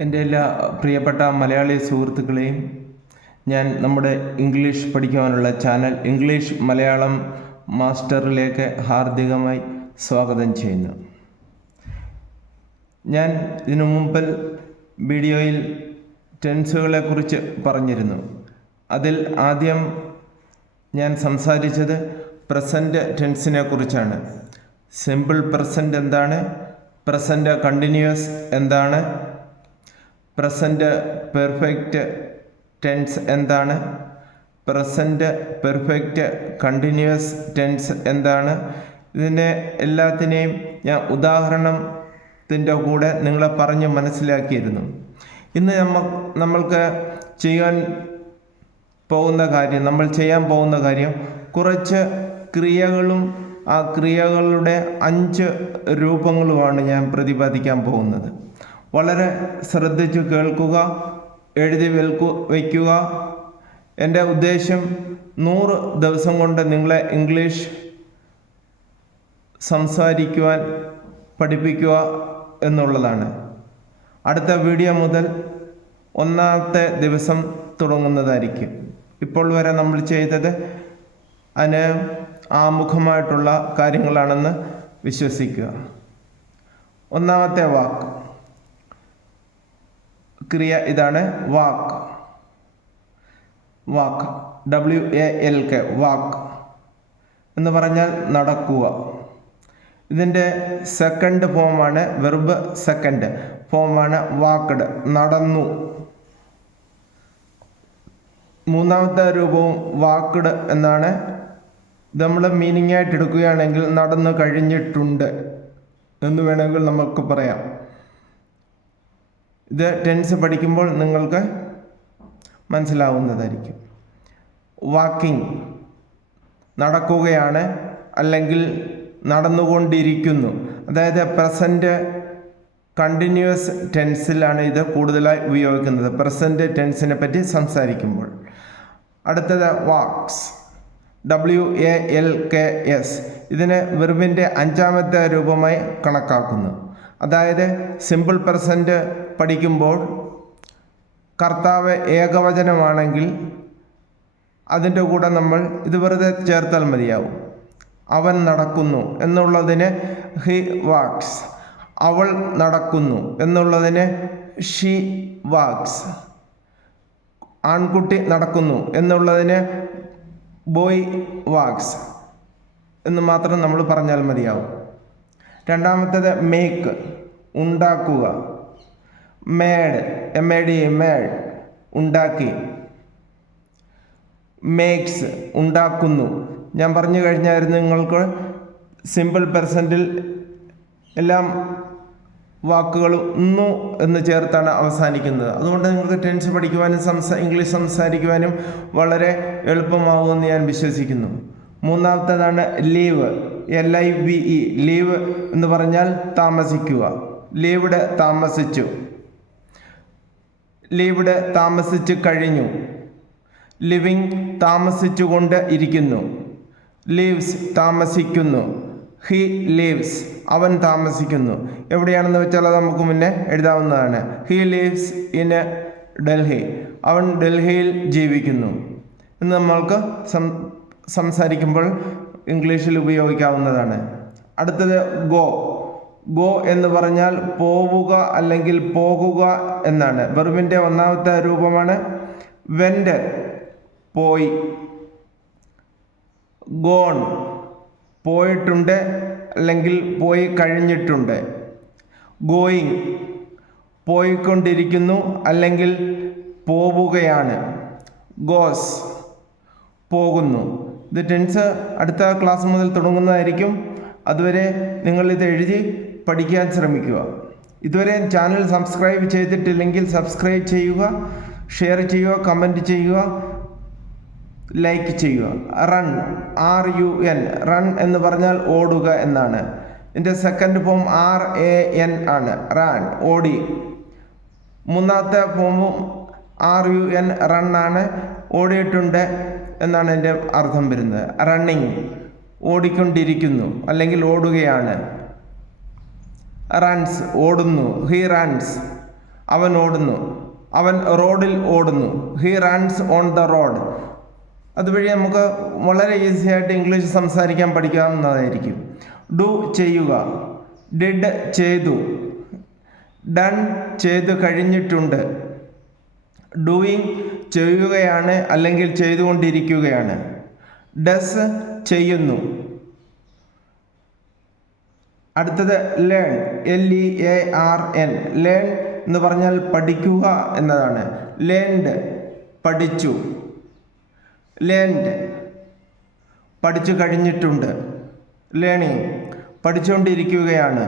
എൻ്റെ എല്ലാ പ്രിയപ്പെട്ട മലയാളി സുഹൃത്തുക്കളെയും ഞാൻ നമ്മുടെ ഇംഗ്ലീഷ് പഠിക്കുവാനുള്ള ചാനൽ ഇംഗ്ലീഷ് മലയാളം മാസ്റ്ററിലേക്ക് ഹാർദികമായി സ്വാഗതം ചെയ്യുന്നു. ഞാൻ ഇതിനു മുമ്പിൽ വീഡിയോയിൽ ടെൻസുകളെക്കുറിച്ച് പറഞ്ഞിരുന്നു. അതിൽ ആദ്യം ഞാൻ സംസാരിച്ചത് പ്രസൻറ്റ് ടെൻസിനെ കുറിച്ചാണ്. സിമ്പിൾ പ്രസൻറ്റ് എന്താണ്, പ്രസൻറ്റ് കണ്ടിന്യൂസ് എന്താണ്, പ്രസൻറ്റ് പെർഫെക്റ്റ് ടെൻസ് എന്താണ്, പ്രസൻറ്റ് പെർഫെക്റ്റ് കണ്ടിന്യൂസ് ടെൻസ് എന്താണ്, ഇതിനെ എല്ലാത്തിനെയും ഞാൻ ഉദാഹരണത്തിൻ്റെ കൂടെ നിങ്ങളെ പറഞ്ഞ് മനസ്സിലാക്കിയിരുന്നു. ഇന്ന് നമ്മൾക്ക് ചെയ്യാൻ പോകുന്ന കാര്യം കുറച്ച് ക്രിയകളും ആ ക്രിയകളുടെ 5 രൂപങ്ങളുമാണ് ഞാൻ പ്രതിപാദിക്കാൻ പോകുന്നത്. വളരെ ശ്രദ്ധിച്ചു കേൾക്കുക, എഴുതി വയ്ക്കുക. എൻ്റെ ഉദ്ദേശം 100 ദിവസം കൊണ്ട് നിങ്ങളെ ഇംഗ്ലീഷ് സംസാരിക്കുവാൻ പഠിപ്പിക്കുക എന്നുള്ളതാണ്. അടുത്ത വീഡിയോ മുതൽ 1ാമത്തെ ദിവസം തുടങ്ങുന്നതായിരിക്കും. ഇപ്പോൾ വരെ നമ്മൾ ചെയ്തത് അതിന് ആമുഖമായിട്ടുള്ള കാര്യങ്ങളാണെന്ന് വിശ്വസിക്കുക. 1ാമത്തെ വാക്ക് ക്രിയ ഇതാണ്. വാക്ക് WALK വാക്ക് എന്ന് പറഞ്ഞാൽ നടക്കുക. ഇതിൻ്റെ സെക്കൻഡ് ഫോമാണ് വെർബ്. സെക്കൻഡ് ഫോമാണ് വാക്ക്ഡ്, നടന്നു. 3ാമത്തെ രൂപവും വാക്ക്ഡ് എന്നാണ്. നമ്മൾ മീനിങ് ആയിട്ട് എടുക്കുകയാണെങ്കിൽ നടന്നു കഴിഞ്ഞിട്ടുണ്ട് എന്ന് വേണമെങ്കിൽ നമുക്ക് പറയാം. ഇത് ടെൻസ് പഠിക്കുമ്പോൾ നിങ്ങൾക്ക് മനസ്സിലാവുന്നതായിരിക്കും. വാക്കിംഗ് നടക്കുകയാണ് അല്ലെങ്കിൽ നടന്നുകൊണ്ടിരിക്കുന്നു. അതായത് പ്രസൻറ്റ് കണ്ടിന്യൂസ് ടെൻസിലാണ് ഇത് കൂടുതലായി ഉപയോഗിക്കുന്നത്, പ്രസൻറ്റ് ടെൻസിനെ പറ്റി സംസാരിക്കുമ്പോൾ. അടുത്തത് വാക്സ്, WALKS. ഇതിനെ വെർബിൻ്റെ 5ാമത്തെ രൂപമായി കണക്കാക്കുന്നു. അതായത് സിമ്പിൾ പ്രസൻറ്റ് പഠിക്കുമ്പോൾ കർത്താവ് ഏകവചനമാണെങ്കിൽ അതിൻ്റെ കൂടെ നമ്മൾ ഇത് വെറുതെ ചേർത്താൽ മതിയാവും. അവൻ നടക്കുന്നു എന്നുള്ളതിന് ഹി വാക്സ്, അവൾ നടക്കുന്നു എന്നുള്ളതിന് ഷീ വാക്സ്, ആൺകുട്ടി നടക്കുന്നു എന്നുള്ളതിന് ബോയ് വാക്സ് എന്ന് മാത്രം നമ്മൾ പറഞ്ഞാൽ മതിയാവും. 2ാമത്തേത് മേക്ക്, ഉണ്ടാക്കുക. മേഡ്, MAD, മേഡ്, ഉണ്ടാക്കി. മേക്സ്, ഉണ്ടാക്കുന്നു. ഞാൻ പറഞ്ഞു കഴിഞ്ഞായിരുന്നു നിങ്ങൾക്ക് സിമ്പിൾ പ്രസൻറ്റിൽ എല്ലാം വാക്കുകളും ന്നു എന്ന് ചേർത്താണ് അവസാനിക്കുന്നത്. അതുകൊണ്ട് നിങ്ങൾക്ക് ടെൻസ് പഠിക്കുവാനും ഇംഗ്ലീഷ് സംസാരിക്കുവാനും വളരെ എളുപ്പമാകുമെന്ന് ഞാൻ വിശ്വസിക്കുന്നു. 3ാമത്തേതാണ് ലീവ്, LIVE. ലീവ് എന്ന് പറഞ്ഞാൽ താമസിക്കുക. ലീവ്ഡ്, താമസിച്ചു. ലീവ്ഡ്, താമസിച്ചു കഴിഞ്ഞു. ലിവിങ്, താമസിച്ചുകൊണ്ട് ഇരിക്കുന്നു. ലീവ്സ്, താമസിക്കുന്നു. ഹി ലീവ്സ്, അവൻ താമസിക്കുന്നു. എവിടെയാണെന്ന് വെച്ചാൽ അത് നമുക്ക് മുന്നേ എഴുതാവുന്നതാണ്. ഹി ലീവ്സ് ഇൻ ഡൽഹി, അവൻ ഡൽഹിയിൽ ജീവിക്കുന്നു എന്ന് നമ്മൾക്ക് സംസാരിക്കുമ്പോൾ ഇംഗ്ലീഷിൽ ഉപയോഗിക്കാവുന്നതാണ്. അടുത്തത് ഗോ എന്ന് പറഞ്ഞാൽ പോവുക അല്ലെങ്കിൽ പോകുക എന്നാണ്. വെർബിൻ്റെ 1ാമത്തെ രൂപമാണ്. വെന്റ്, പോയി. ഗോൺ, പോയിട്ടുണ്ട് അല്ലെങ്കിൽ പോയി കഴിഞ്ഞിട്ടുണ്ട്. ഗോയിങ്, പോയിക്കൊണ്ടിരിക്കുന്നു അല്ലെങ്കിൽ പോവുകയാണ്. ഗോസ്, പോകുന്നു. ഇത് ടെൻസ് അടുത്ത ക്ലാസ് മുതൽ തുടങ്ങുന്നതായിരിക്കും. അതുവരെ നിങ്ങളിത് എഴുതി പഠിക്കാൻ ശ്രമിക്കുക. ഇതുവരെ ചാനൽ സബ്സ്ക്രൈബ് ചെയ്തിട്ടില്ലെങ്കിൽ സബ്സ്ക്രൈബ് ചെയ്യുക, ഷെയർ ചെയ്യുക, കമൻറ്റ് ചെയ്യുക, ലൈക്ക് ചെയ്യുക. റൺ, RUN, റൺ എന്ന് പറഞ്ഞാൽ ഓടുക എന്നാണ്. ഇതിൻ്റെ സെക്കൻഡ് ഫോം RAN ആണ്, റാൻ, ഓടി. 3ാമത്തെ ഫോമും RUN, റൺ ആണ്, ഓടിയിട്ടുണ്ട് എന്നാണ് എൻ്റെ അർത്ഥം വരുന്നത്. റണ്ണിങ്, ഓടിക്കൊണ്ടിരിക്കുന്നു അല്ലെങ്കിൽ ഓടുകയാണ്. റൺസ്, ഓടുന്നു. ഹി റൺസ്, അവൻ ഓടുന്നു. അവൻ റോഡിൽ ഓടുന്നു. He runs on the road. അതുവഴി നമുക്ക് വളരെ ഈസി ആയിട്ട് ഇംഗ്ലീഷ് സംസാരിക്കാൻ പഠിക്കാവുന്നതായിരിക്കും. ഡു ചെയ്യുക. ഡിഡ് ചെയ്തു. ഡൺ ചെയ്തു കഴിഞ്ഞിട്ടുണ്ട്. ഡൂയിങ് ചെയ്യുകയാണ് അല്ലെങ്കിൽ ചെയ്തുകൊണ്ടിരിക്കുകയാണ്. ഡസ് ചെയ്യുന്നു. അടുത്തത് ലേൺ. LEARN. ലേൺ എന്ന് പറഞ്ഞാൽ പഠിക്കുക എന്നതാണ്. ലേൺഡ് പഠിച്ചു. ലേൺഡ് പഠിച്ചു കഴിഞ്ഞിട്ടുണ്ട്. ലേണിംഗ് പഠിച്ചുകൊണ്ടിരിക്കുകയാണ്.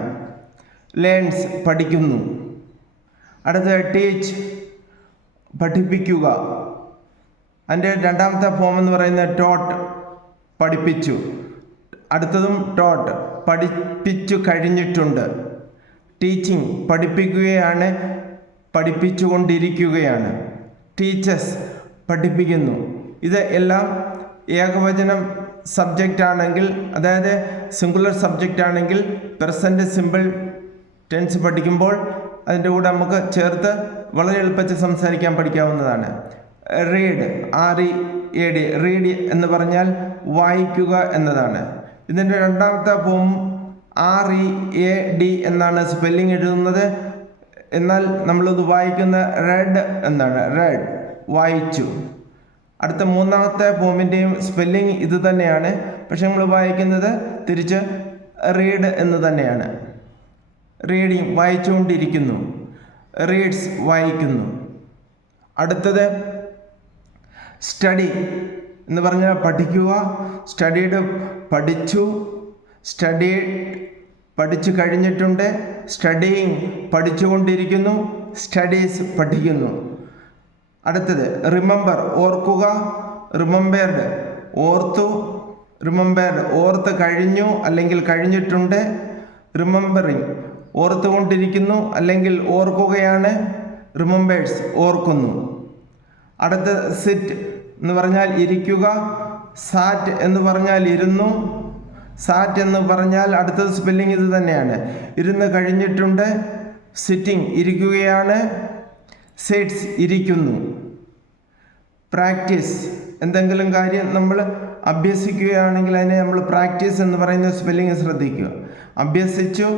ലേൺസ് പഠിക്കുന്നു. അടുത്തത് ടീച്ച് പഠിപ്പിക്കുക. അതിൻ്റെ രണ്ടാമത്തെ ഫോം എന്ന് പറയുന്നത് ടോട്ട് പഠിപ്പിച്ചു. അടുത്തതും ടോട്ട് പഠിപ്പിച്ചു കഴിഞ്ഞിട്ടുണ്ട്. ടീച്ചിങ് പഠിപ്പിക്കുകയാണ്, പഠിപ്പിച്ചുകൊണ്ടിരിക്കുകയാണ്. ടീച്ചേഴ്സ് പഠിപ്പിക്കുന്നു. ഇത് എല്ലാം ഏകവചനം സബ്ജക്റ്റ് ആണെങ്കിൽ, അതായത് സിംഗുലർ സബ്ജക്റ്റ് ആണെങ്കിൽ പ്രസൻറ്റ് സിമ്പിൾ ടെൻസ് പഠിക്കുമ്പോൾ അതിൻ്റെ കൂടെ നമുക്ക് ചേർത്ത് വളരെ എളുപ്പത്തിൽ സംസാരിക്കാൻ പഠിക്കാവുന്നതാണ്. റീഡ്. READ. റീഡ് എന്ന് പറഞ്ഞാൽ വായിക്കുക എന്നതാണ്. ഇതിൻ്റെ രണ്ടാമത്തെ ഫോം READ എന്നാണ് സ്പെല്ലിംഗ് എഴുതുന്നത്. എന്നാൽ നമ്മളിത് വായിക്കുന്ന റെഡ് എന്നാണ്. റെഡ് വായിച്ചു. അടുത്ത മൂന്നാമത്തെ ഫോമിൻ്റെയും സ്പെല്ലിംഗ് ഇത് തന്നെയാണ്, പക്ഷെ നമ്മൾ വായിക്കുന്നത് തിരിച്ച് റീഡ് എന്ന് തന്നെയാണ്. റീഡിങ് വായിച്ചുകൊണ്ടിരിക്കുന്നു. റീഡ്സ് വായിക്കുന്നു. അടുത്തത് സ്റ്റഡി എന്ന് പറഞ്ഞാൽ പഠിക്കുക. സ്റ്റഡീഡ് പഠിച്ചു. സ്റ്റഡീഡ് പഠിച്ചു കഴിഞ്ഞിട്ടുണ്ട്. സ്റ്റഡിയിങ് പഠിച്ചുകൊണ്ടിരിക്കുന്നു. സ്റ്റഡീസ് പഠിക്കുന്നു. അടുത്തത് റിമെമ്പർ ഓർക്കുക. റിമെമ്പേർഡ് ഓർത്തു. റിമെമ്പേർഡ് ഓർത്ത് കഴിഞ്ഞു അല്ലെങ്കിൽ കഴിഞ്ഞിട്ടുണ്ട്. റിമെമ്പറിങ് ഓർത്തുകൊണ്ടിരിക്കുന്നു അല്ലെങ്കിൽ ഓർക്കുകയാണ്. റിമെമ്പേഴ്സ് ഓർക്കുന്നു. അടുത്ത സിറ്റ് എന്ന് പറഞ്ഞാൽ ഇരിക്കുക. സാറ്റ് എന്ന് പറഞ്ഞാൽ ഇരുന്നു. സാറ്റ് എന്ന് പറഞ്ഞാൽ അടുത്തത് സ്പെല്ലിംഗ് ഇത് തന്നെയാണ്. ഇരുന്ന് കഴിഞ്ഞിട്ടുണ്ട്. സിറ്റിംഗ് ഇരിക്കുകയാണ്. സിറ്റ്സ് ഇരിക്കുന്നു. പ്രാക്ടീസ് എന്തെങ്കിലും കാര്യം നമ്മൾ അഭ്യസിക്കുകയാണെങ്കിൽ അതിനെ നമ്മൾ പ്രാക്ടീസ് എന്ന് പറയുന്ന സ്പെല്ലിംഗ് ശ്രദ്ധിക്കുക. അഭ്യസിച്ചു.